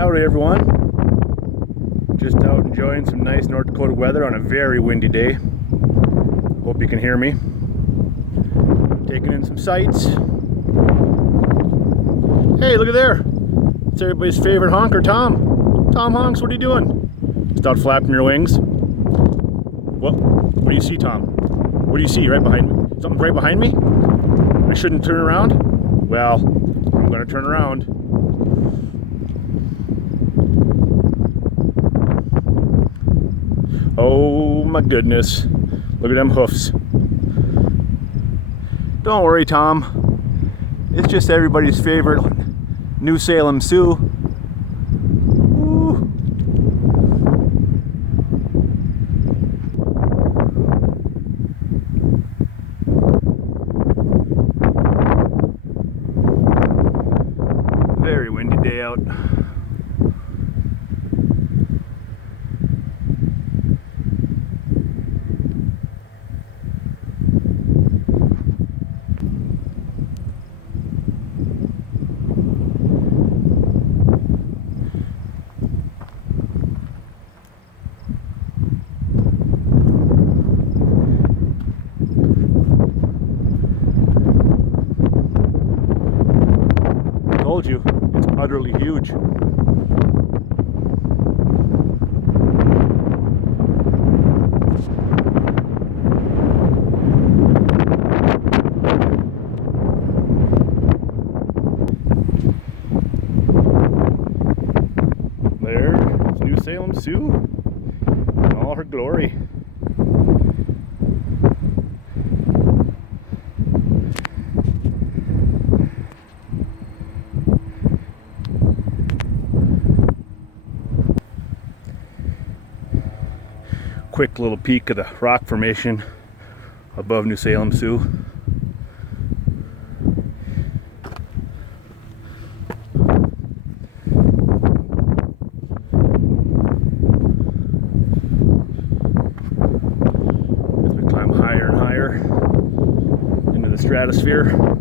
Howdy everyone. Just out enjoying some nice North Dakota weather on a very windy day. Hope you can hear me. Taking in some sights. Hey, look at there. It's everybody's favorite honker, Tom. Tom Honks, what are you doing? Stop flapping your wings. What do you see, Tom? What do you see right behind me? Something right behind me? I shouldn't turn around? Well, I'm gonna turn around. Oh my goodness. Look at them hoofs. Don't worry, Tom. It's just everybody's favorite new Salem Sue. Woo. Very windy day out. Told you, it's utterly huge. There's new Salem Sue in all her glory. Quick little peek of the rock formation above New Salem Sue. As we climb higher and higher into the stratosphere.